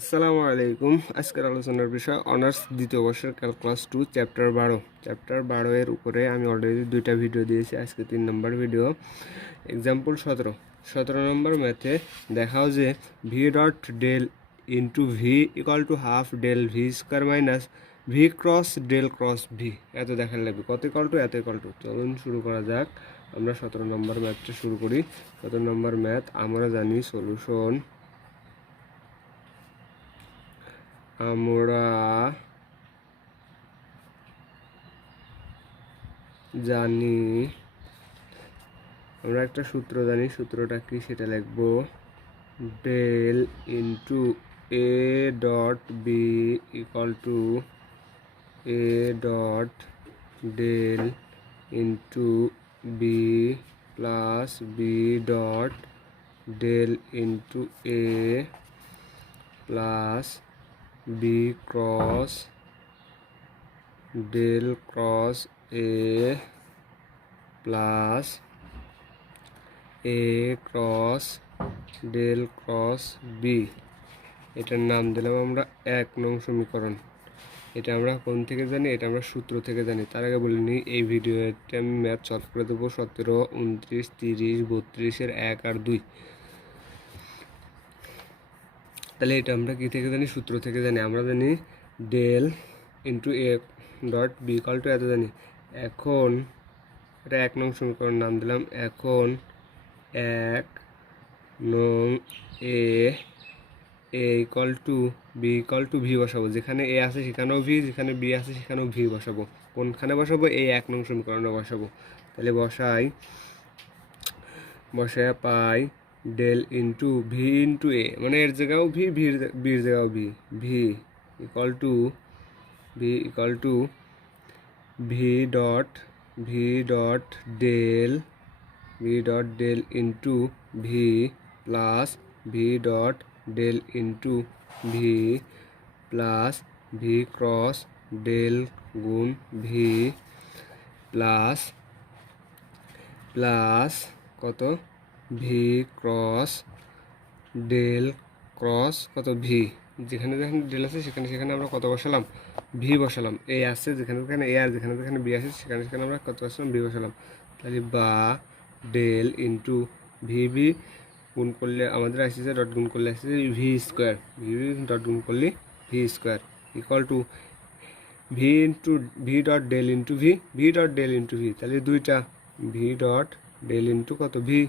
আসসালামু আলাইকুম। আজকের আলোচনার বিষয় অনার্স দ্বিতীয় বর্ষের ক্যালকুলাস 2 চ্যাপ্টার 12 এর উপরে আমি অলরেডি দুইটা ভিডিও দিয়েছি। আজকে 3 নম্বর ভিডিও। এক্সাম্পল 17 নম্বর ম্যাথে দেখাও যে V dot del into V equal to half del V square minus V cross del cross V এত দেখার লাগবে। কত ইকুয়াল টু এত ইকুয়াল টু। চলুন শুরু করা যাক। আমরা 17 নম্বর ম্যাথটা শুরু করি। 17 নম্বর ম্যাথ আমরা জানি সলিউশন আমরা জানি আমরা একটা সূত্র জানি। সূত্রটা কি সেটা লিখব। Del into A dot B equal to A dot del into B plus B dot del into A plus B cross del cross A plus A cross del cross B. এটার নাম দিলাম আমরা 1 নং সমীকরণ। এটা আমরা কোন থেকে জানি? এটা আমরা সূত্র থেকে জানি। তার আগে বলে নিই, এই ভিডিওতে আমি ম্যাথ সলভ করে দেবো 17, 29, 30, 32 1 আর 2। তাহলে এটা আমরা কি থেকে জানি? সূত্র থেকে জানি। আমরা জানি del into A dot B equal to এত জানি। এখন এটা 1 নং সমীকরণ নাম দিলাম। এখন 1 নং A equal to B equal to V বসাবো। যেখানে এ আছে সেখানেও ভি, যেখানে বি আছে সেখানেও ভি বসাবো। কোনখানে বসাবো? এই 1 নং সমীকরণে বসাবো। তাহলে বসায় পাই del into V into A, মানে এর জায়গাও ভি, বির জায়গাও V. V equal to V dot del into V plus V dot del into V plus V cross del গুণ ভি প্লাস কত ভি ক্রস ডেল ক্রস কত V. যেখানে যেখানে ডেল আছে সেখানে আমরা কত বসালাম? ভি বসালাম। এ আছে যেখানে এ, আর যেখানে বি আছে সেখানে আমরা কত বসালাম? ভি বসালাম। তাহলে বা ডেল ইন্টু ভি গুণ করলে আমাদের আসছে ডট গুণ করলে আসছে ভি স্কোয়ার। ডট গুণ করলে V square equal to V dot del into V dot del into V. তাহলে দুইটা ভি ডট ডেল ইন্টু কত ভি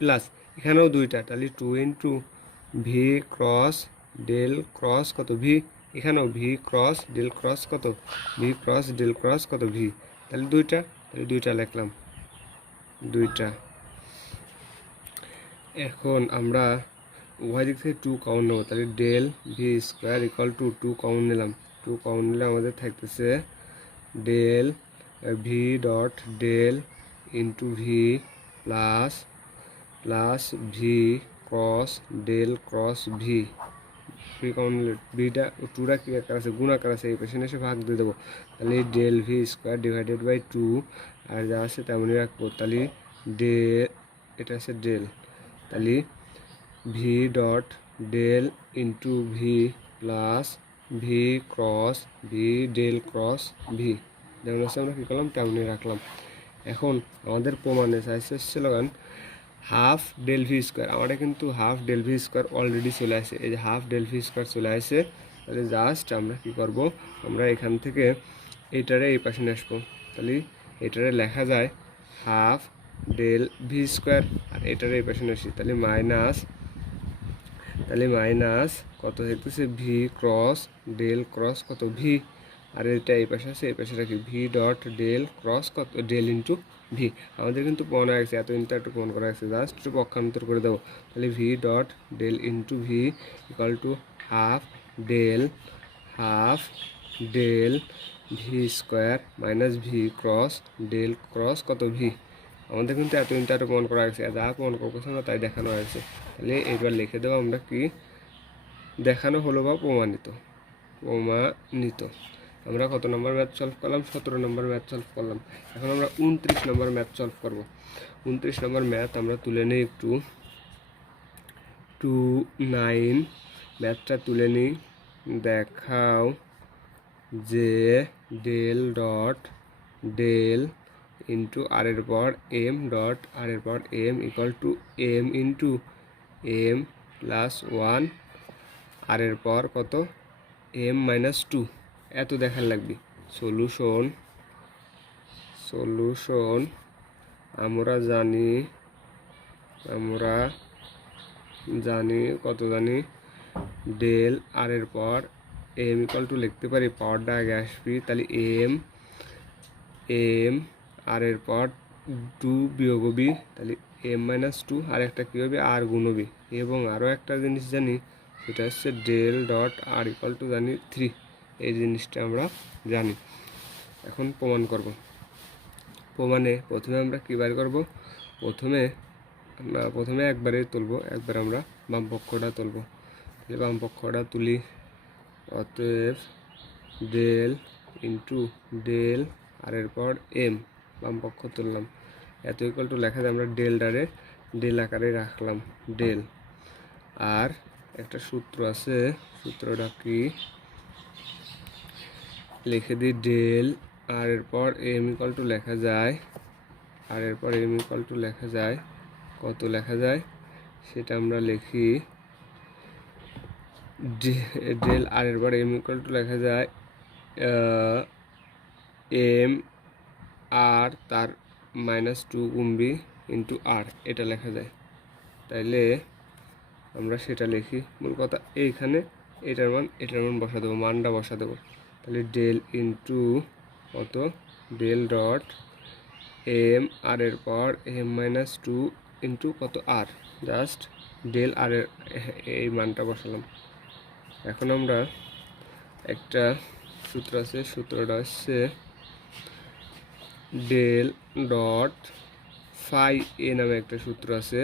প্লাস এখানেও দুইটা, তাহলে 2 into V cross del cross কত ভি। এখানেও ভি ক্রস ডেল ক্রস কত ভি। তাহলে দুইটা লিখলাম, দুইটা। এখন আমরা উভয় দিক থেকে 2 কমন নেবো। তাহলে del V square equal to 2 common নিলাম। 2 কমন নিলে আমাদের থাকতেছে del V dot del into V plus V cross del cross V. V common নিলে ভিটা 2টা কি আকার আছে? গুণ আকার আছে। এই পেছনে এসে ভাগ দিয়ে দেবো। তাহলে del V square divided by 2, আর যা আছে তেমনই রাখবো। তাহলে এটা আছে ডেল। তাহলে V dot del into V plus V cross V del cross V. যেমন আছে আমরা কী করলাম? তেমনই রাখলাম। এখন আমাদের প্রমাণে চাইছে স্লোগান হাফ ডেল ভি স্কোয়ার। আমাদের কিন্তু half del V square already চলে আসে। এই যে হাফ ডেল ভি স্কোয়ার চলে আসে। তাহলে জাস্ট আমরা কী করব? আমরা এখান থেকে এইটারে এই পাশে নিয়ে আসবো। তাহলে এটারে লেখা যায় হাফ ডেল ভি স্কোয়ার, আর এটারে এই পাশে নিয়ে আসি। তাহলে মাইনাস কত হইতেছে? ভি ক্রস ডেল ক্রস কত ভি, আর এটা এই পাশে আছে, এই পাশে রাখি ভি ডট ডেল ক্রস কত ডেল ইন্টু ভি। আমাদের কিন্তু প্রমাণ হয়ে গেছে, এত একটু প্রমাণ করা গেছে। জাস্ট একটু পক্ষান্তর করে দেবো। তাহলে V dot del into V equal to half del V square minus V cross del cross কত ভি। আমাদের কিন্তু এত প্রমাণ করা গেছে, যা প্রমাণ করছে না তাই দেখানো হয়েছে। তাহলে এবার লিখে দেবো আমরা কি দেখানো হলো বা প্রমাণিত। আমরা কত নম্বর ম্যাথ সলভ করলাম? 17 নম্বর ম্যাথ সলভ করলাম। এখন আমরা 29 নম্বর ম্যাথ সলভ করব। 29 নম্বর ম্যাথ আমরা তুলে নিই একটু। 2, 9 ম্যাথটা তুলে নিই। দেখাও যে del dot del into R এর পর এম ডট আর এর পর M equal to M into M plus one R এর পর কত এম মাইনাস টু। এত দেখার লাগবে। সলিউশন আমরা জানি কত জানি ডেল আর এর পর এম ইকুয়াল টু লিখতে পারি, পাওয়ারটা আগে আসবি, তাহলে এম আর এর পর টু বিয়োগবি, তাহলে এম মাইনাস টু, আর একটা কী হবে আর গুণবি। এবং আরও একটা জিনিস জানি, সেটা হচ্ছে del dot R equal to জানি 3। এই জিনিসটা আমরা জানি। এখন প্রমাণ করব। প্রমাণে প্রথমে আমরা কী বার করব, প্রথমে একবারে তুলব, একবার আমরা বাম পক্ষটা তুলব। তাহলে বাম পক্ষটা তুলি, অতএব ডেল ইন্টু ডেল আর এর পর এম, বাম পক্ষ তুললাম, এত ইকুয়াল টু লেখা যায়, আমরা ডেলটারে ডেল আকারে রাখলাম ডেল। আর একটা সূত্র আছে, সূত্রটা কি লিখে দিই, ডেল আর এর পর এম ইকুয়াল টু লেখা যায়, আর এরপর এম ইকুয়াল টু লেখা যায়, কত লেখা যায় সেটা আমরা লিখি, ডেল আর এরপর এম ইকুয়াল টু লেখা যায় এম আর তার মাইনাস টু গুণবি ইন্টু আর, এটা লেখা যায়। তাইলে আমরা সেটা লিখি। মূল কথা এইখানে এটার মান বসা দেবো, মানটা বসা দেবো। তাহলে ডেল ইন্টু কত ডেল ডট এম আর এর পর এম মাইনাস টু ইন্টু কত আর, জাস্ট ডেল আর এই মানটা বসালাম। এখন আমরা একটা সূত্র আছে, সূত্রটা হচ্ছে ডেল ডট ফাই এ নামে একটা সূত্র আছে,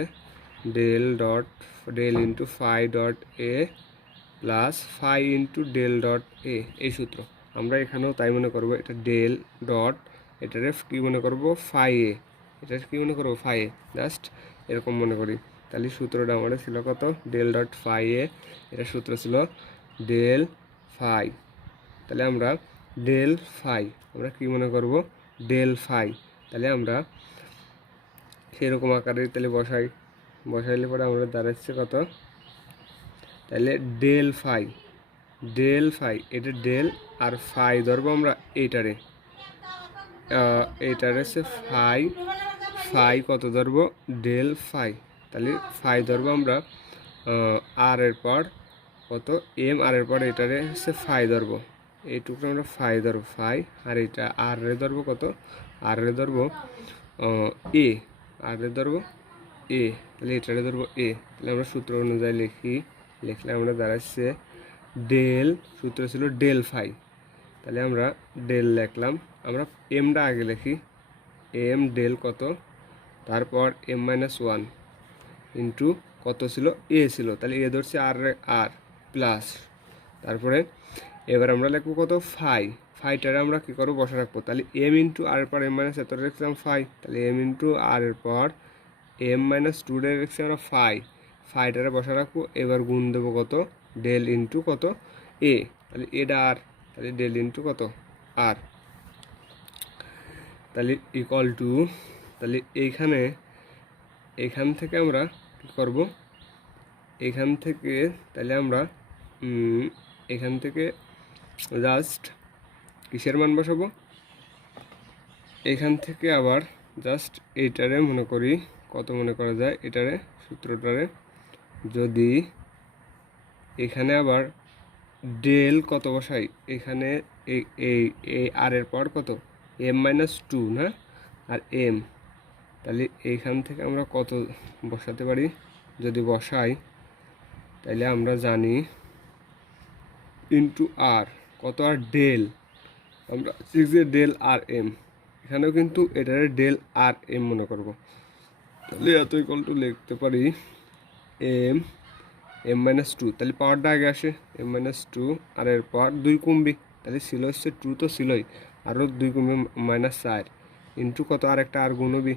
del into phi dot A plus phi into del dot A, এই সূত্র। আমরা এখানেও তাই মনে করব, এটা ডেল ডট এটারে কী মনে করব ফাই এ, এটা কী মনে করবো ফাই এ, জাস্ট এরকম মনে করি। তাহলে সূত্রটা আমাদের ছিল কত ডেল ডট ফাই এ, এটা সূত্র ছিল ডেল ফাই। তাহলে আমরা ডেল ফাই আমরা কী মনে করব ডেল ফাই। তাহলে আমরা সেরকম আকারে তাহলে বসাইলে পরে আমরা দাঁড়াচ্ছে কত, তাহলে ডেল ফাই এটা ডেল আর ফাই ধরবো আমরা এইটারে হচ্ছে ফাই কত ধরবো ডেল ফাই। তাহলে ফাই ধরবো আমরা আর এর পর কত এম আর এর পর এটারে হচ্ছে ফাই ধরবো, এইটুকু আমরা ফাই ধরবো ফাই, আর এটা আর রে ধরবো কত আর রে ধরবো এ, আর রে ধরবো এ, তাহলে এটারে ধরবো এ। তাহলে আমরা সূত্র অনুযায়ী লিখলে আমরা দাঁড়াচ্ছে ডেল, সূত্র ছিল ডেল ফাই, তাহলে আমরা ডেল লিখলাম। আমরা এমটা আগে লিখি, এম ডেল কত, তারপর এম মাইনাস ওয়ান ইন্টু কত ছিল এ ছিল, তাহলে এ ধরছে আর প্লাস, তারপরে এবার আমরা লিখবো কত ফাইটারে আমরা কী করবো বসা রাখবো। তাহলে এম ইন্টু আর এর পর এম মাইনাস এত রেখেছিলাম ফাই, তাহলে এম ইন্টু আর এর পর এম মাইনাস টু ডে রেখেছি আমরা ফাইটারে বসা রাখবো। এবার গুণ দেবো কত ডেল ইন্টু কত এ, তাহলে এটা আর, তাহলে ডেল ইন্টু কত আর, তাহলে ইকুয়াল টু, তাহলে এইখান থেকে আমরা কী করব, তাহলে আমরা এখান থেকে জাস্ট কিসের মান বসাবো, এখান থেকে আবার জাস্ট এইটারে মনে করি, কত মনে করা যায় এটারে সূত্রটারে, যদি এখানে আবার ডেল কত বসাই, এখানে এই আর এর পর কত এম মাইনাস টু না আর এম, তাহলে এইখান থেকে আমরা কত বসাতে পারি, যদি বসাই তাহলে আমরা জানি ইন্টু আর কত আর ডেল, আমরা শিখছি ডেল আর এম, এখানেও কিন্তু এটারে ডেল আর এম মনে করব। তাহলে এত ইকুয়াল টু লিখতে পারি এম মাইনাস টু, তাহলে পাওয়ারটা আগে আসে এম মাইনাস টু, আর এর পাওয়ার দুই কমবি, তাহলে ছিল হচ্ছে টু তো ছিলই, আরও দুই কমবি মাইনাস চার ইন্টু কত আর একটা আর গুণবি,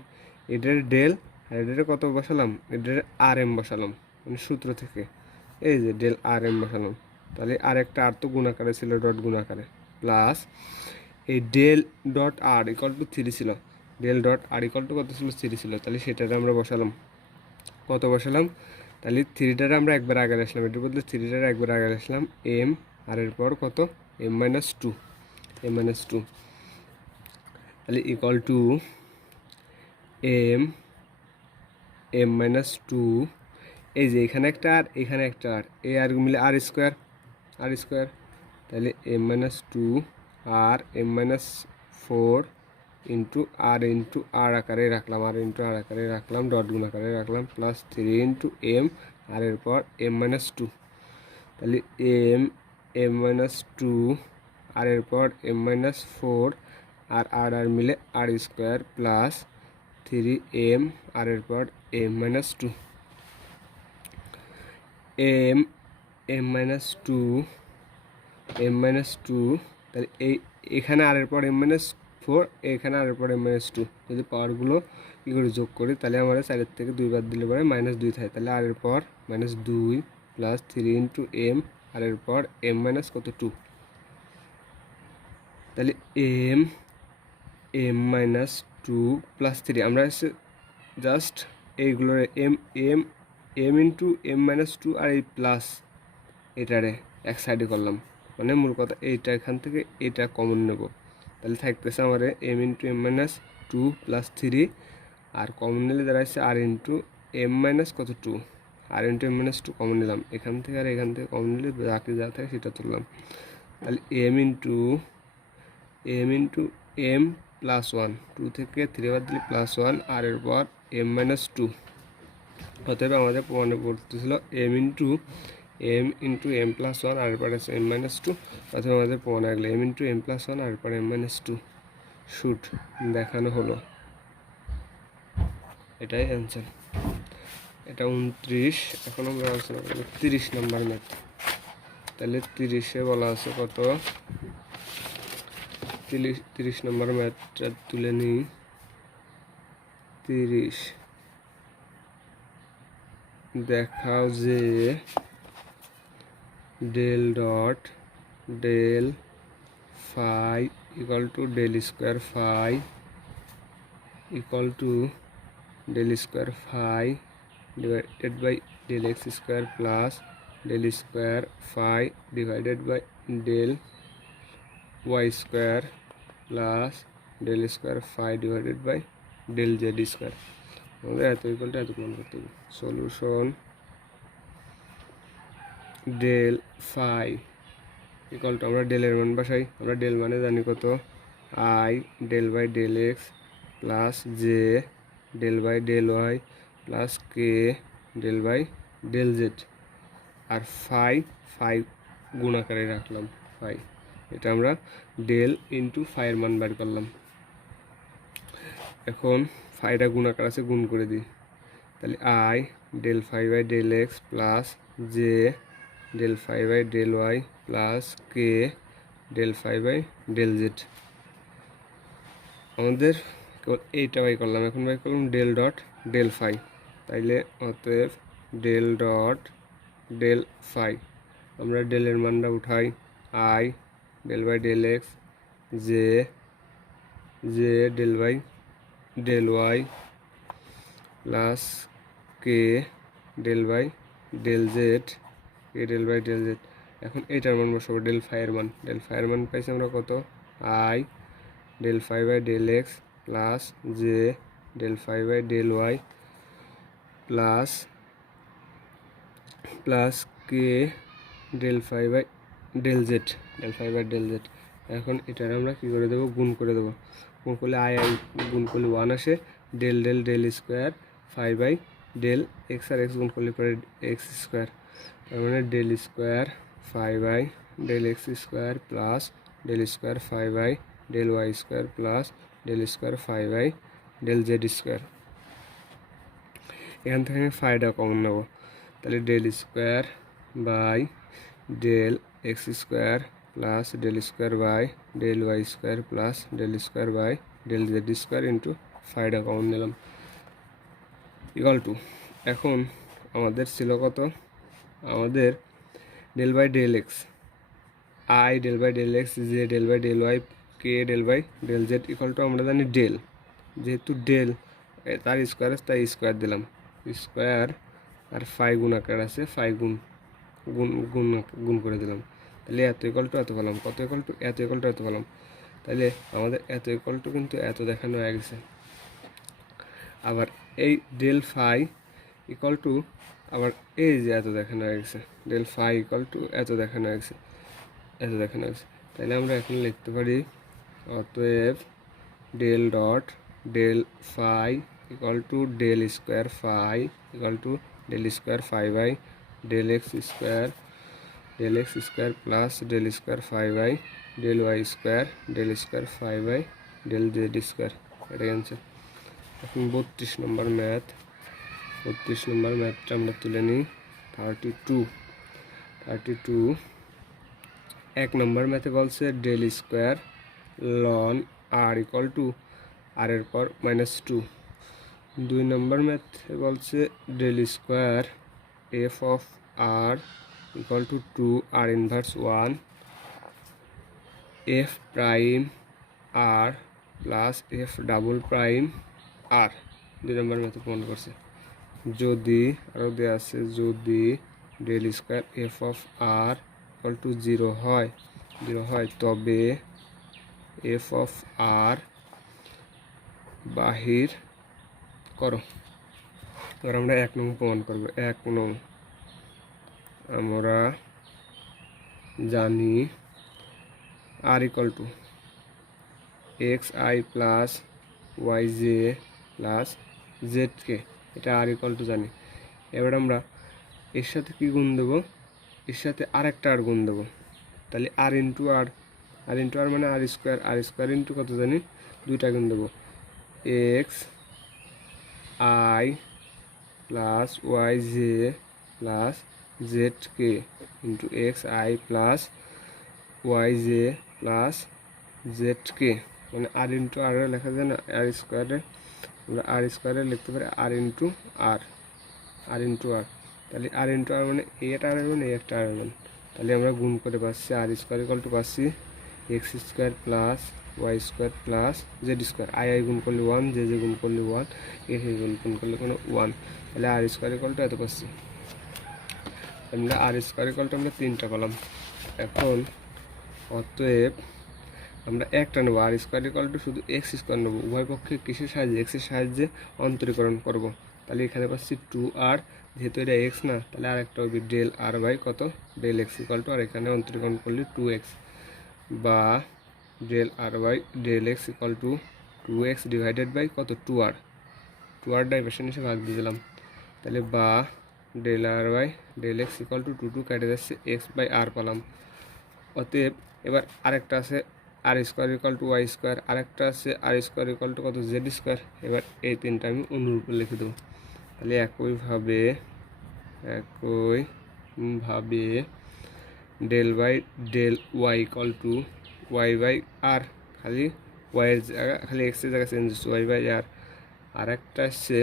এটার ডেল আর এটারে কত বসালাম, এটারে আর এম বসালাম মানে সূত্র থেকে। এই যে ডেল আর এম বসালাম, তাহলে আরেকটা আর তো গুণাকারে ছিল, ডট গুণাকারে, প্লাস এই del dot R equal to 3 ছিল, del dot R equal to কত ছিল, 3 ছিল, তাহলে সেটাতে আমরা বসালাম, কত বসালাম, তাহলে 3টারে আমরা একবার আগে আসলাম, এটার বদলে 3টারে একবার আগে আসলাম, এম আর এর পর কত এম মাইনাস টু, তাহলে equal to M minus two, এই যে এখানে একটা আর এখানে একটা আর, এই আর মিলে আর স্কোয়ার, তাহলে M minus two R M minus four into R আকারে রাখলাম, ডট গুণ আকারে রাখলাম, প্লাস 3 ইন্টু এম আর এরপর এম মাইনাস টু, তাহলে এম মাইনাস টু আর এরপর এম মাইনাস ফোর আর মিলে আর স্কোয়ার প্লাস 3m আর এরপর M minus two, M minus two, তাহলে এখানে আর এরপর এম মাইনাস ফোর, এখানে আর এরপর এম মাইনাস টু, যদি পাওয়ারগুলো কী করে যোগ করি তাহলে আমাদের 4 থেকে 2 বাদ দিলে পরে -2 থাকে, তাহলে আর এরপর -2 প্লাস 3 ইন্টু এম আর এরপর এম মাইনাস কত টু, তাহলে এম মাইনাস টু প্লাস 3, আমরা জাস্ট এইগুলোর M into M minus two আর এই প্লাস এটারে এক সাইডে করলাম, মানে মূল কথা এইটা এখান থেকে এটা কমন নেব, তাহলে থাকতেছে আমার M into M minus two plus 3, আর কমন নিলে দাঁড়াচ্ছে আর ইন্টু এম মাইনাস কত two, R into M minus two common নিলাম, এখান থেকে আর এখান থেকে কমন নিলে বাকি যা থাকে সেটা তুললাম, তাহলে M into M plus one, 2 থেকে 3 বাদ দিলে +1 আর এরপর এম মাইনাস টু, অতএব আমাদের প্রমাণে পড়তেছিল M into M plus one R এরপর আছে এম মাইনাস টু, অথবা আমাদের প্রমাণে লাগলো M into M plus one R এরপর এম মাইনাস টু, শুট দেখানো হলো, এটাই অ্যান্সার। এটা 29। এখন আমরা আলোচনা করবো 30 নম্বর ম্যাথ। তাহলে 30-এ বলা আছে কত, 30 নম্বর ম্যাথটা তুলে নিই। 30 দেখাও যে del dot del phi equal to del square phi equal to del square phi divided by del X square plus del square phi divided by del Y square plus del square phi divided by del Z square. আমাদের এত ইকুয়ালটা এত প্রমাণ করতে হবে। Solution del phi equal to, আমরা ডেলের মান বসাই, আমরা ডেল মানে জানি কত, I del by del x plus J del by del Y plus K del by del Z, আর ফাই গুণ আকারে রাখলাম ফাই, এটা আমরা ডেল ইন্টু ফাইয়ের মান বার করলাম। এখন ফাইটা গুণ আকার আছে, গুণ করে দিই, তাহলে I del phi by del x plus J del phi by del Y plus K del phi by del Z. আমাদের কেবল এইটা বাই করলাম, এখন বাই করলাম ডেল ডট ডেল ফাই, তাইলে অতএব ডেল ডট ডেল ফাই, আমরা ডেলের মানটা উঠাই, I del by del X J del by del Y plus K del by del Z এখন এইটার মান বসাবো, ডেল ফাইয়ের মান পাইছি আমরা কত, I del phi by del x plus J del phi by del Y plus K del phi by del Z এখন এটার আমরা কী করে দেবো, গুণ করে দেবো, গুণ করলে আই গুণ করলে 1 আসে, del square phi by del X আর এক্স গুণ করলে পরে এক্স স্কোয়ার, তার মানে del square phi by del X square plus del square phi by del Y square plus del square phi by del Z square. এখান থেকে আমি ফাইটা কমন নেব, তাহলে del square by del X square plus del square by del Y square plus del square by del Z square into ফাইটা common নিলাম equal to, এখন আমাদের ছিল কত, আমাদের del by del X, I del by del X, J del by del Y, K del by del Z equal to আমরা জানি del, যেহেতু ডেল তার স্কোয়ার আছে তাই স্কোয়ার দিলাম, স্কোয়ার আর ফাই গুণ আকার আছে, ফাই গুণ গুণ গুণ গুণ করে দিলাম, তাহলে এত ইকুয়াল টু এত পেলাম, কত ইকুয়াল টু এত ইকুয়াল টু এত পেলাম, তাহলে আমাদের এত ইকুয়াল টু কিন্তু এত দেখানো হয়ে গেছে। আবার এই ডেল ফাই ইকুয়াল টু আবার এই যে এত দেখানো হয়ে গেছে, ডেল ফাই ইকুয়াল টু এত দেখানো হয়ে গেছে, এত দেখানো হয়ে গেছে। তাহলে আমরা এখন লিখতে পারি অতএব del dot del phi equal to del square phi equal to del square phi by del X square plus del square phi by del Y square phi by del Z square, এটাই answer. এখন 32 নম্বর ম্যাথটা আমরা তুলে নিই। 32 এক নম্বর ম্যাথে বলছে del square loan R equal to R এর পর -2। 2 নম্বর ম্যাথে বলছে del square F of R equal to 2 R inverse 1 F prime R plus F double prime R. 2 নম্বর ম্যাথে প্রমাণ করছে যদি আরও দেওয়া আছে যদি del square F of R equal to 0 হয় তবে এফ অফ আর বাহির করো। এবার আমরা 1 নং প্রমাণ করব। 1 নং আমরা জানি R equal to x I plus Y J plus Z K, এটা আর ইকুয়াল টু জানি। এবার আমরা এর সাথে কি গুণ দেবো, এর সাথে আরেকটা আর গুণ দেবো, তাহলে আর ইন্টু আর মানে আর স্কোয়ার ইন্টু কত জানি 2টা গুণ দেবো, X I plus Y J plus Z K into X I plus Y J plus Z K, মানে আর ইন্টু আর লেখা যায় না, আর স্কোয়ারে আমরা আর স্কোয়ারে লিখতে পারি আর ইন্টু আর, তাহলে আর ইন্টু আর মানে এটা আর মানে একটা আর মানে, তাহলে আমরা গুণ করে পাচ্ছি আর স্কোয়ার ইকুয়াল টু পাচ্ছি X square plus Y square plus Z square, I গুণ করলে 1, জে গুণ করলে 1, এ গুণ করলে কোনো 1, তাহলে আর স্কোয়ার ইকুয়াল টু এত পাচ্ছি। আমরা আর স্কোয়ার ইকুয়াল টু আমরা 3টা পেলাম। এখন অতএব আমরা একটা নেবো, আর স্কোয়ার ইকুয়াল টু শুধু এক্স স্কোয়ার নেবো, উভয় পক্ষে কিসের সাহায্যে এক্সের সাহায্যে অন্তরীকরণ করব, তাহলে এখানে পাচ্ছি 2r, যেহেতু এটা এক্স না তাহলে আরেকটা হবে ডেল আর বাই কত ডেল এক্স ইকুয়াল টু, আর এখানে অন্তরীকরণ করলে 2x বা del R by del x equal to 2x divided by কত 2r ডাইভার্সন এসে ভাগ দিয়ে দিলাম, তাহলে বা del R by del x equal to 2 কেটে যাচ্ছে এক্স বাই আর পেলাম। অতএব এবার আরেকটা আছে r square equal to y square, আরেকটা আছে আর স্কোয়ার ইকুয়াল টু কত জেড স্কোয়ার। এবার এই 3টা আমি অনুরূপে লিখে দেবো, তাহলে একইভাবে del by del y equal to y by r, খালি ওয়াইয়ের জায়গা খালি এক্সের জায়গা চেঞ্জ হচ্ছে ওয়াই বাই আর, আর একটা আসছে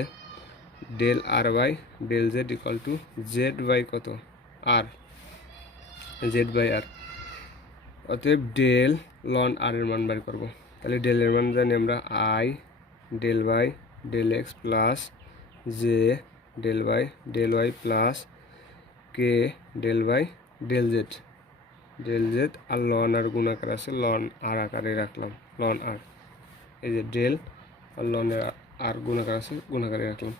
del R by del Z equal to Z by কত আর, জেড বাই আর। অতএব ডেল লন আর এর মান বের করবো, তাহলে ডেলের মান জানি আমরা i del by del x plus J del by del Y plus K del by del Z আর লন আর গুণ আকার আছে, লন আর আকারে রাখলাম, লন আর এই যে ডেল আর লনের আর গুণ আকার আছে গুণ আকারে রাখলাম।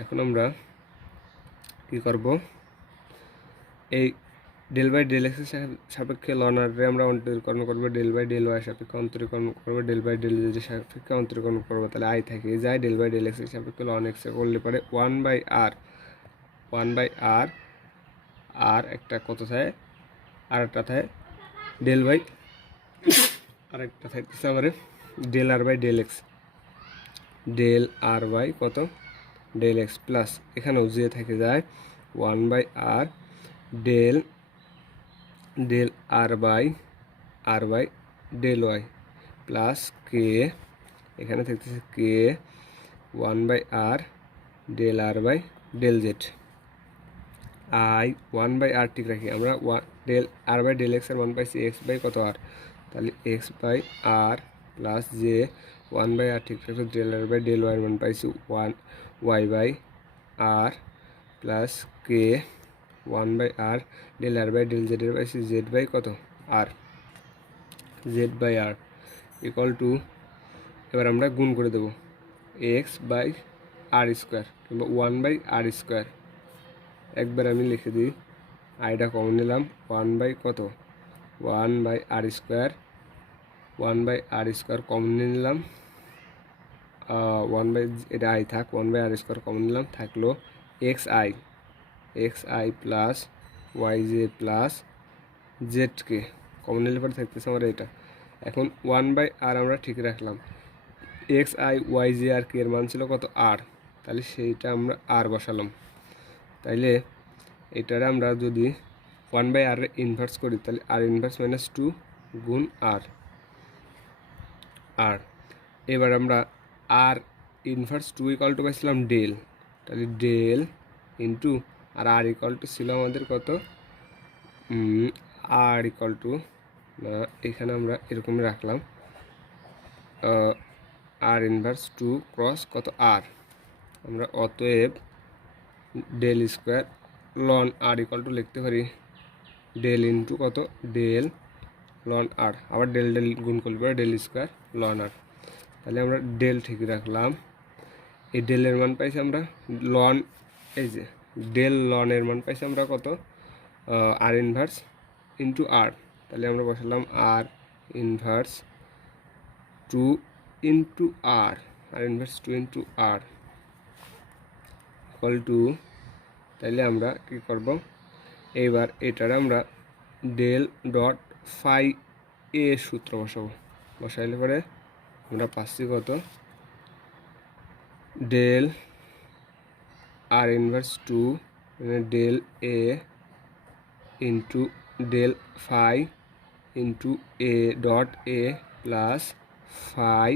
এখন আমরা কি করব, এই ডেল বাই ডেল এক্সের সাপেক্ষে লন আর আমরা অন্তরীকরণ করবো, ডেল বাই ডেল ওয়াই সাপেক্ষে অন্তরীকরণ করবো, ডেল বাই ডেল জেড সাপেক্ষে অন্তরীকরণ করবো, তাহলে আই থাকে যায় ডেল বাই ডেল এক্সের সাপেক্ষে লন এক্স করলে পরে 1 বাই আর আর একটা কত থাকে আর একটা থাকে ডেল বাই আরেকটা থাকতেছে আমার del R by del x, del R by কত ডেল এক্স প্লাস এখানেও যে থেকে যায় 1 by r del R by del Y plus k, এখানে থাকতেছে k 1 by r del R by del z. I 1/r ঠিক রাখি, আমরা ডেল আর বাই ডেল এক্সের মান পাইছি এক্স বাই কত আর, তাহলে এক্স বাই আর প্লাস যে 1/r ঠিক রাখি, ডেল আর বাই ডেল ওয়াইয়ের মান পাইছি y by R plus k 1/r, del R by del জেডের পাইছি জেড বাই কত আর, z by r equal to, এবার আমরা গুণ করে দেবো এক্স বাই আর স্কোয়ার কিংবা 1/r স্কোয়ার। একবার আমি লিখে দিই, আইটা কমন নিলাম 1 বাই কত 1/r square, 1/r square common নিয়ে নিলাম, 1 বাই এটা আই থাক, 1/r স্কোয়ার কমন নিলাম, থাকলো x I plus Y J plus জেডকে কমন নিলে পরে থাকতেছে আমার এটা। এখন 1/r আমরা ঠিক রাখলাম, x i y J R কে এর মান ছিল কত আর, তাহলে সেইটা আমরা আর বসালাম। তাইলে এটারে আমরা যদি 1/r ইনভার্স করি তাহলে আর ইনভার্স মাইনাস 2 গুণ আর। এবার আমরা আর ইনভার্স 2 ইকুয়াল টু পাইছিলাম ডেল, তাহলে del into R equal to ছিল আমাদের কত আর ইকুয়াল টু না, এখানে আমরা এরকমই রাখলাম আর ইনভার্স 2 ক্রস কত আর, আমরা অতএব del square loan R equal to লিখতে পারি ডেল ইন্টু কত ডেল লন আর, আবার ডেল ডেল গুণ করলে পরে ডেল স্কোয়ার লন আর। তাহলে আমরা ডেল ঠিক রাখলাম, এই ডেলের মান পাইছি আমরা লন, এই যে ডেল লনের মান পাইছি আমরা কত আর ইনভার্স ইন্টু আর, তাহলে আমরা বসালাম r inverse 2 into r inverse 2 into R equal to, তাইলে আমরা কি করব, এইবার এটার আমরা ডেল ডট ফাই এ সূত্র বসাইলে পরে আমরা পাচ্ছি কত ডেল আর ইনভার্স 2 মানে del A into del phi into A dot A plus phi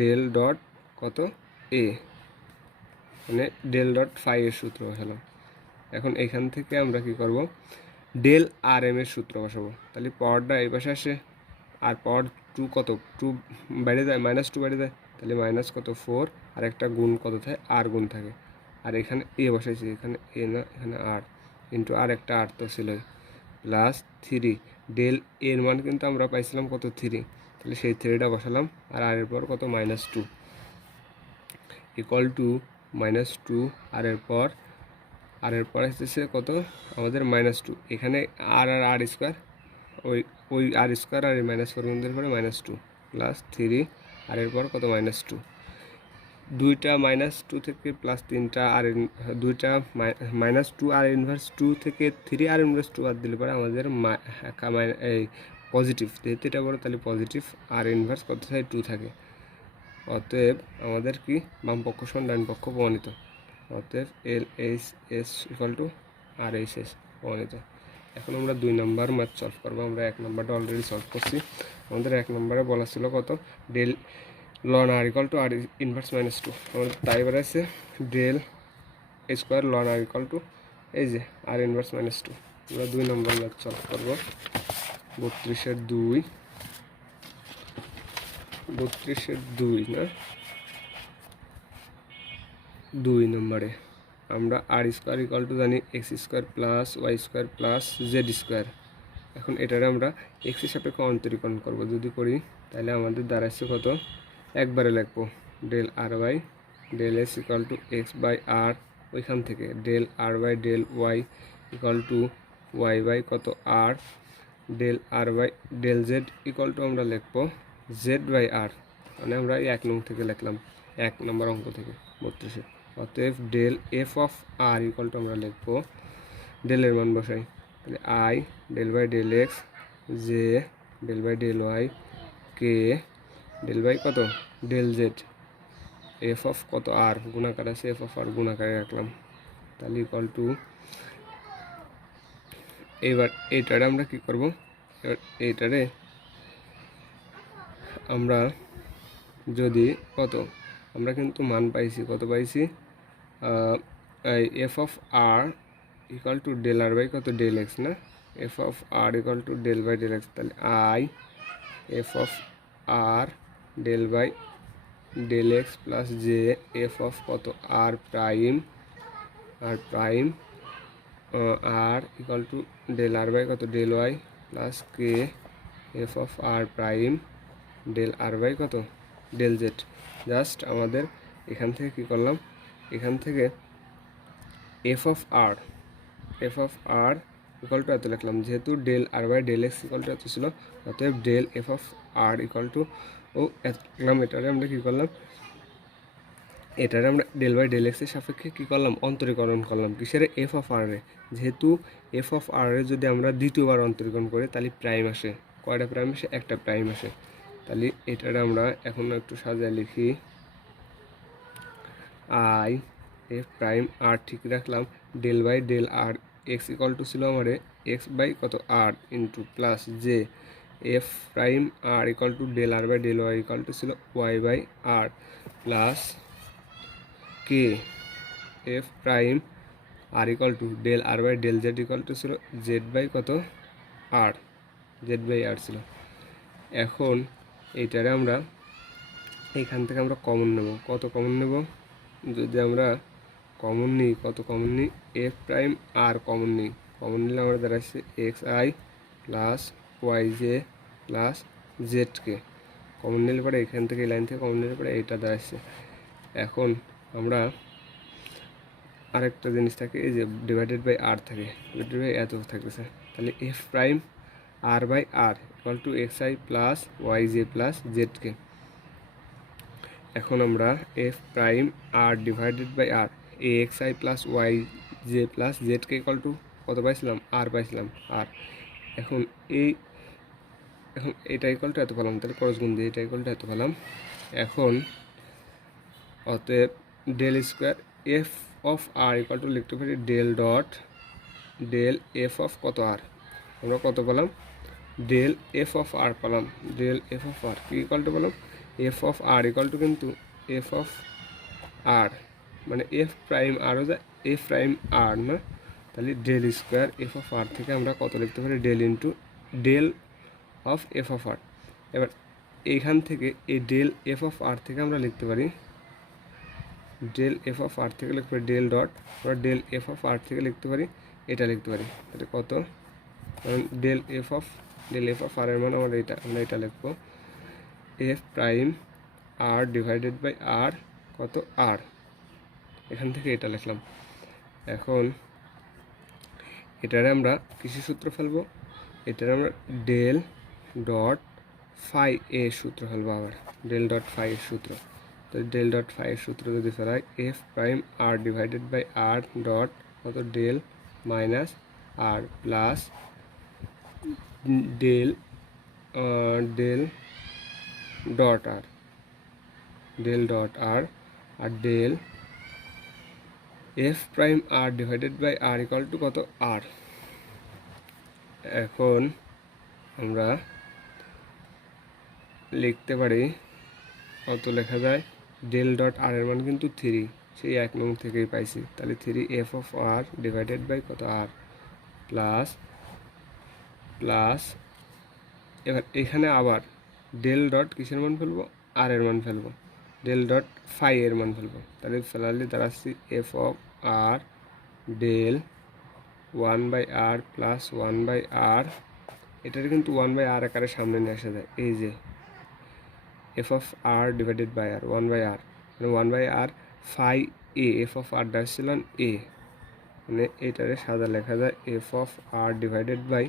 del dot কত এ, মানে ডেল ডট ফাই এর সূত্র বসালাম। এখন এখান থেকে আমরা কি করব, ডেল আর এম এর সূত্র বসাবো, তাহলে পাওয়ারটা এই পাশে আসে, আর পাওয়ার 2 কত 2 বাইরে যায়, -2 বাইরে যায়, তাহলে মাইনাস কত 4, আর একটা গুণ কত থাকে আর গুণ থাকে, আর এখানে এ বসাইছি, এখানে এ না এখানে আর ইন্টু আর একটা আর তো ছিলই প্লাস 3 ডেল এর মান কিন্তু আমরা পাইছিলাম কত 3, তাহলে সেই 3টা বসালাম, আর এর পর কত -2 ইকুয়াল টু -2 আর এর পর আসতেছে কত আমাদের -2, এখানে আর স্কোয়ার, ওই আর স্কোয়ার আর মাইনাস ফর্মুলার পরে -2 প্লাস 3 আর এর পর কত -2, দুইটা -2 থেকে প্লাস 3টা আর দুইটা -2 আর ইনভার্স 2 থেকে 3 আর ইনভার্স 2 বাদ দিলে পরে আমাদের এই পজিটিভ, যেহেতু এটা বড় তাহলে পজিটিভ আর ইনভার্স কত থাকে 2 থাকে, অতএব আমাদের কি বাম পক্ষ সমান ডান পক্ষ প্রমাণিত, অতএব L H S equal to R H S প্রমাণিত। এখন আমরা 2 নম্বর ম্যাথ সলভ করবো, আমরা 1 নম্বরটা অলরেডি সলভ করছি। আমাদের 1 নম্বরে বলা ছিল কত ডেল লন R equal to R inverse -2, আমাদের তাই বেড়াচ্ছে del square loan R equal to এই যে আর ইনভার্স -2। আমরা 2 নম্বর ম্যাথ সলভ করবো, 32-এর 2 না 2 নম্বরে আমরা আর স্কোয়ার ইকুয়াল টু জানি X square plus Y square plus Z square. এখন এটারে আমরা এক্সের সাপেক্ষে অন্তরীকরণ করব, যদি করি তাহলে আমাদের দাঁড়াচ্ছে কত, একবারে লিখবো del R by del s equal to x by r, ওইখান থেকে del R by del y equal to y by কত r, del R by del Z equal to আমরা লিখবো জেড বাই আর, মানে আমরা 1 নং থেকে লিখলাম 1 নম্বর অঙ্ক থেকে 32-এ। অতএব del F of R equal to আমরা লিখবো ডেলের মান বসাই, তাহলে I del by del X J del by del Y K del by কত ডেল জেড, এফ অফ কত আর গুণাকার আছে, এফ অফ আর গুণাকারে রাখলাম, তাহলে ইকুয়াল টু, এবার এইটারে আমরা কি করব, এবার এইটারে আমরা যদি কত, আমরা কিন্তু মান পাইছি কত পাইছি f of R equal to del R by কত ডেল এক্স না, f of R equal to del by del x, তাহলে i f of r del by del x plus j f of কত r prime r equal to del R by কত del Y plus k f of r prime del R by কত del z. Just আমাদের এখান থেকে কী করলাম, এখান থেকে F of R equal to এত লিখলাম, যেহেতু del R by del x equal to এত ছিল, অতএব del F of R equal to এত লিখলাম। এটারে আমরা কী করলাম, এটারে আমরা ডেল বাই ডেল এক্সের সাপেক্ষে কী করলাম, অন্তরীকরণ করলাম কিসের, এফ অফ আর এ। যেহেতু এফ অফ আর এ যদি আমরা দ্বিতীয়বার অন্তরীকরণ করি তাহলে প্রাইম আসে, কয়টা প্রাইম আসে, একটা প্রাইম আসে। তাহলে এটারে আমরা এখন একটু সাজায় লিখি, আই এফ প্রাইম আর ঠিক রাখলাম, del by del r x equal to ছিল আমার এক্স বাই কত r into plus j f prime r equal to del R by del y equal to ছিল y by R plus k f prime r equal to del R by del Z equal to ছিল z by কত আর, z by আর ছিল। এখন এইটারে আমরা এইখান থেকে আমরা কমন নেব, কত কমন নেব, যদি আমরা কমন নিই, কত কমন নিই, এফ প্রাইম আর কমন নিই, কমন নিলে আমরা দাঁড়াচ্ছে x I plus Y J plus জেডকে কমন নিলে পরে এখান থেকে এই লাইন থেকে কমন নিলে পরে এইটা দাঁড়াচ্ছে। এখন আমরা আরেকটা জিনিস থাকে, এই যে ডিভাইডেড বাই আর থাকে, ডিভাইডেড বাই এত থাকতেছে, তাহলে f prime r by r equal to x I plus Y J plus জেডকে। এখন আমরা f prime R divided by r এ x I plus Y J plus জেডকে ইকুয়াল টু কত পাইছিলাম, আর পাইছিলাম আর। এখন এটা ইকুয়াল টু এত পেলাম, তাহলে ক্রস গুণ দিয়ে এটা ইকুয়াল টু এত পেলাম। এখন অতএব del square F of R equal to লিখতে পারি del dot del F of কত আর, আমরা কত পেলাম, ডেল এফ অফ আর পেলাম, ডেল এফ অফ আর কি ইকুয়াল টু পেলাম, F of R equal to কিন্তু এফ অফ আর মানে এফ প্রাইম আরও যায় এফ প্রাইম আর না, তাহলে del square F of r থেকে আমরা কত লিখতে পারি, del into del of f of r. এবার এইখান থেকে এই ডেল এফ অফ আর থেকে আমরা লিখতে পারি, ডেল এফ অফ আর থেকে লিখতে পারি ডেল ডট, আমরা ডেল এফ অফ আর থেকে লিখতে পারি এটা লিখতে পারি, তাহলে কত, কারণ ডেল এফ অফ আর এর মানে আমরা এটা লিখবো f prime R divided by r কত আর, এখান থেকে এটা লিখলাম। এখন এটারে আমরা কিসের সূত্র ফেলবো, এটারে আমরা ডেল ডট ফাই এ সূত্র ফেলবো, আবার ডেল ডট ফাই এর সূত্র। তো ডেল ডট ফাই এর সূত্র যদি ফেলাই, f prime R divided by r dot কত del minus r plus del dot r R del f prime R divided by r equal to কত আর। এখন আমরা লিখতে পারি কত লেখা যায়, ডেল ডট আর এর মান কিন্তু 3, সেই 1 নং থেকেই পাইছি, তাহলে 3 F of R divided by কত আর প্লাস এবার এখানে আবার ডেল ডট কিসের মান ফেলবো, আর এর মান ফেলবো, ডেল ডট ফাই এর মান ফেলবো, তাহলে ফেলালে দাঁড়াচ্ছি f of r del 1 by R plus 1 by r, এটার কিন্তু 1 বাই আর আকারে সামনে নিয়ে আসা যায়, এই যে f of R divided by r 1 by r মানে 1 by r phi a f of r ডাকছিলাম এ, মানে এটারে সাদা লেখা যায় f of R divided by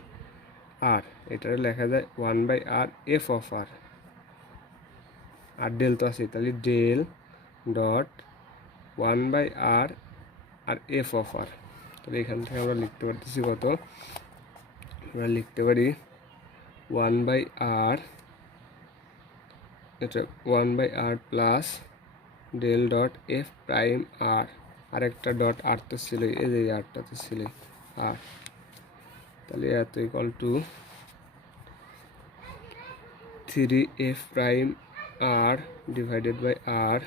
r, এটারে লেখা যায় 1 by r f of r, R del তো আছে, তাহলে del dot 1 by r r f of r. তাহলে এখান থেকে আমরা লিখতে পারতেছি কত, আমরা লিখতে পারি 1 বাই আর, এটা 1 by R plus del dot f prime r, আরেকটা ডট আর তো ছিল, এই যে আরটা তো ছিল আর, তাহলে এত equal to 3 F prime R divided by R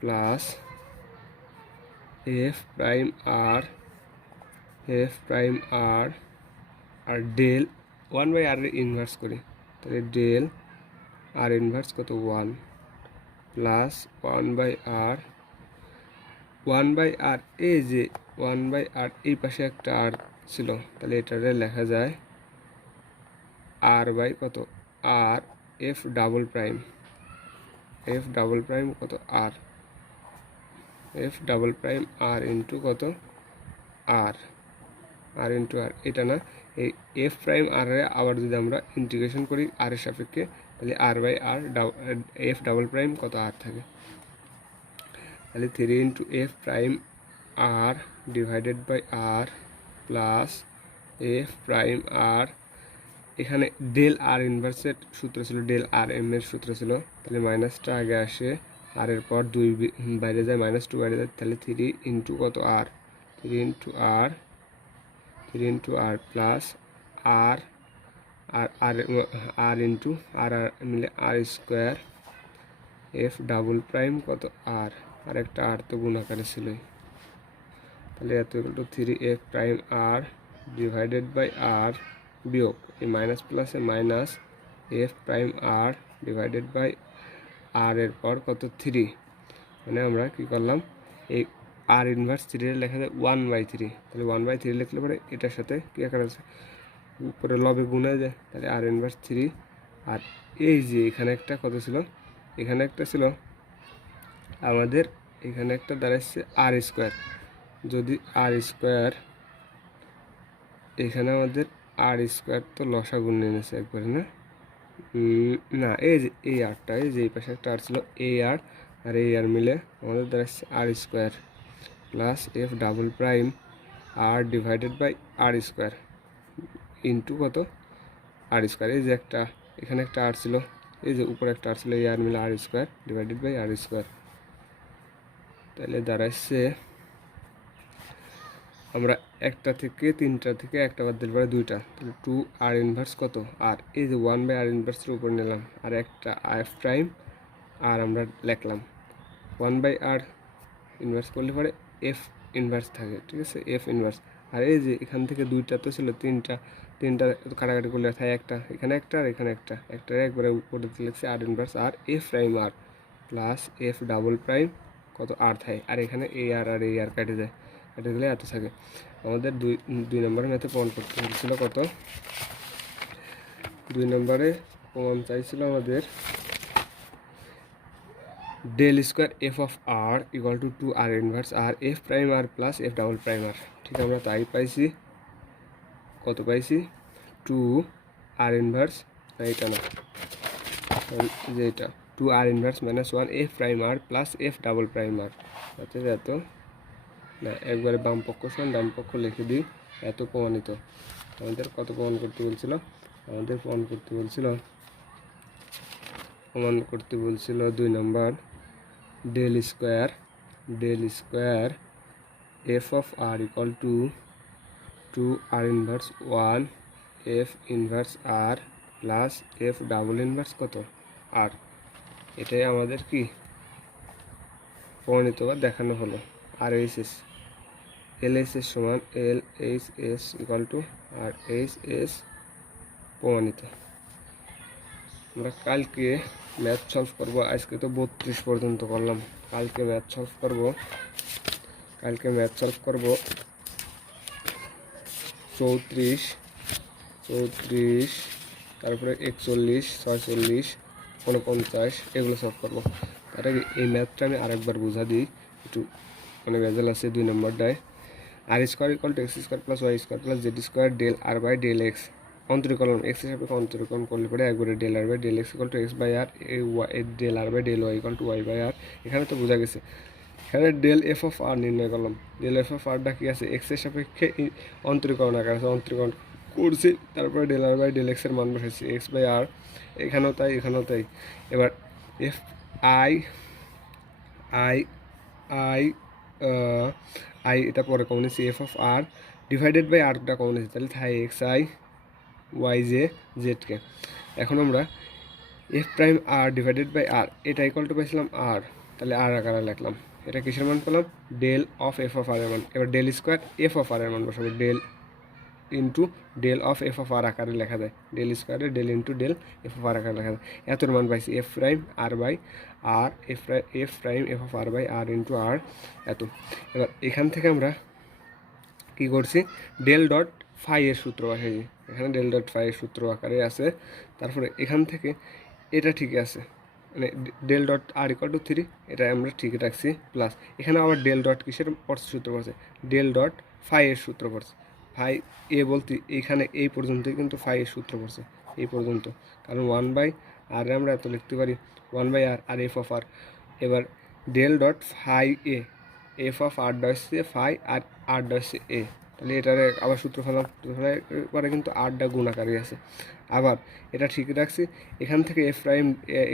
plus F prime R R del 1/r এর ইনভার্স করি, তাহলে ডেল আর ইনভার্স কত 1 প্লাস 1/r এই যে 1/r এই পাশে একটা আর ছিল, তাহলে এটারে লেখা যায় আর বাই কত আর এফ ডাবল প্রাইম কত আর এফ ডাবল প্রাইম আর ইন্টু কত আর ইন্টু আর, এটা না এই এফ প্রাইম আর আবার যদি আমরা ইন্টিগ্রেশন করি আর এর সাপেক্ষে, তাহলে r by r f double prime কত আর থাকে, তাহলে 3 into f prime R divided by R plus F prime r, এখানে ডেল আর ইনভার্সের সূত্র ছিল, ডেল আর এম এর সূত্র ছিল, তাহলে মাইনাসটা আগে আসে, আর এর পর 2 বাইরে যায়, -2 বাইরে যায়, তাহলে 3 ইন্টু কত আর 3 ইন্টু আর প্লাস আর ইন্টু আর মিলে আর স্কোয়ার এফ ডাবল প্রাইম কত আর একটা আর তো গুণ আকারে ছিলই, তাহলে এত equal to 3 F prime R divided by r বিয়োগ এই মাইনাস প্লাসে minus f prime R divided by r এর পর কত 3, মানে আমরা কী করলাম এই আর ইনভার্স 3 লেখা যায় 1/3, তাহলে 1/3 লিখলে পরে এটার সাথে কী আকার আছে উপরে লবে গুণে যায়, তাহলে আর ইনভার্স 3, আর এই যে এখানে একটা কত ছিল, এখানে একটা ছিল আমাদের, এখানে একটা দাঁড়াচ্ছে আর স্কোয়ার, যদি আর স্কোয়ার এখানে আমাদের আর স্কোয়ার তো লসাগু নিয়ে নিয়েছে একবারে না এই যে এই আরটা, এই যে এই পাশে একটা আর ছিল এই আর এই আর মিলে আমাদের দাঁড়াচ্ছে r square plus F double prime R divided by r square into কত আর স্কোয়ার, এই যে একটা এখানে একটা আর ছিল, এই যে উপরে একটা আর ছিল, এই আর মিলে আর square divided by r square, তাহলে দাঁড়াচ্ছে আমরা একটা থেকে তিনটা থেকে একটা বাদ দিলে পরে 2টা, তাহলে 2 আর ইনভার্স কত আর এই যে 1/r ইনভার্সের উপর নিলাম, আর একটা এফ প্রাইম আর আমরা লিখলাম 1/r ইনভার্স করলে পরে এফ ইনভার্স থাকে, ঠিক আছে এফ ইনভার্স, আর এই যে এখান থেকে 2টা তো ছিল, তিনটা কাটাকাটি করলে থাকে একটা, এখানে একটা আর এখানে একটা একবারে উপরে লিখছে আর ইনভার্স আর এফ প্রাইম আর প্লাস এফ ডাবল প্রাইম কত আর থাকে, আর এখানে এই আর এই আর কেটে যায়, কেটে গেলে এত থাকে। আমাদের দুই নম্বরে ম্যাথে প্রমাণ করতে হয়েছিল কত, 2 নম্বরে প্রমাণ চাইছিল আমাদের del square F of R equal to 2 R inverse r f prime R plus F double prime r, ঠিক আমরা তাই পাইছি, কত পাইছি 2 আর ইনভার্স, এইটা না যে এটা 2 আর ইনভার্স -1 এফ প্রাইম আর প্লাস এফ ডাবল প্রাইম আর, এত না একবারে বাম পক্ষ সমান ডান পক্ষ লিখে দিই, এত প্রমাণিত। আমাদের কত প্রমাণ করতে বলছিল, আমাদের প্রমাণ করতে বলছিল 2 নম্বর del square F of R equal to 2 R inverse 1 f inverse r plus F double inverse কত আর, এটাই আমাদের কি প্রমাণিত বা দেখানো হলো। আর LHS সমান LHS equal to R HS প্রমাণিত। আমরা কালকে ম্যাথ সলভ করব, আজকে তো 32 পর্যন্ত করলাম, কালকে ম্যাথ সলভ করব 34, তারপরে 41, 46, 49 এগুলো সলভ করবো। তার আগে এই ম্যাথটা আমি আরেকবার বোঝা দিই, একটু মানে ভেজাল আছে 2 নম্বরটায়। R square equal to x square plus Y square plus Z square del R by del x অন্তরীকরণ, এক্স হিসাবে অন্তরীকরণ করলে পরে একবারে del R by del x equal to x by r, del R by del y equal to y by r. এখানে তো বোঝা গেছে, এখানে ডেল এফ অফ আর নির্ণয় করলাম, ডেল এফ অফ আরটা কি আছে এক্সের সাপেক্ষে অন্তরীকরণ আকার আছে, অন্তরীকরণ করছি, তারপরে ডেল আর বাই ডেল এক্সের মান বসেছি এক্স বাই আর, এখানেও তাই। এবার এফ আই এটা পরে কমন নিয়েছি, f of R divided by আরটা কমন নিয়েছি, তাহলে থাই এক্স আই ওয়াই জে জেডকে। এখন আমরা f prime R divided by r এটা ইকুয়াল টু পাইছিলাম আর, তাহলে আর আকারে লিখলাম এটা কিসের মান পেলাম? Del of f of r এর মান। এবার del square F of r এর মান বসাবো, del into del of f of r আকারে লেখা যায়, ডেল স্কোয়ারে del into del F of r আকারে লেখা যায়। এতর মান পাইছি f prime r by r, f prime f of r by r into r এত। এবার এখান থেকে আমরা কী করছি, ডেল ডট ফাই এর সূত্র বসাইছি, এখানে ডেল ডট ফাই এর সূত্র আকারে আছে। তারপরে এখান থেকে এটা ঠিক আছে, মানে del dot R equal to 3, এটা আমরা ঠিক রাখছি, প্লাস এখানে আবার ডেল ডট কিসের সূত্র পড়ছে, ডেল ডট ফাই এর সূত্র পড়ছে। ফাই এ বলতে এখানে এই পর্যন্তই কিন্তু ফাই এর সূত্র পড়ছে, এই পর্যন্ত, কারণ 1 বাই আর আমরা এত লিখতে পারি 1 by r r f of r. এবার del dot phi a, f of r ডটসে ফাই আর আর ডটসে এ, তাহলে এটারে আবার সূত্র ফেলাম, পরে কিন্তু আরটা গুণাকারই আছে। আবার এটা ঠিক রাখছি, এখান থেকে এফ প্রাইম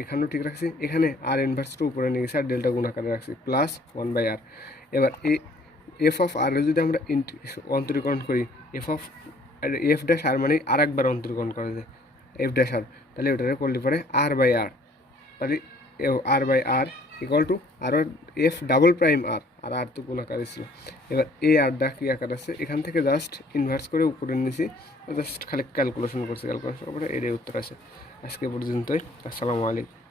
এখানেও ঠিক রাখছি, এখানে আর ইনভার্সটা উপরে নিয়ে গেছি আর ডেল্টা গুণাকারে রাখছি, প্লাস 1/r। এবার এই এফ অফ আর যদি আমরা অন্তরীকরণ করি, এফ ড্যাশ আর মানে আর একবার অন্তরীকরণ করা যায় এফ ড্যাশ আর, তাহলে ওটারে করলে পরে r/r, তাহলে r/r equal to r f double prime আর, আর আর তো কোন আকারে ছিল। এবার এই আরটা কি আকার আছে, এখান থেকে জাস্ট ইনভার্স করে উপরে নিয়েছি, জাস্ট খালি ক্যালকুলেশন করছি, ক্যালকুলেশন করে এর উত্তর আছে। আজকে পর্যন্তই, আসসালামু আলাইকুম।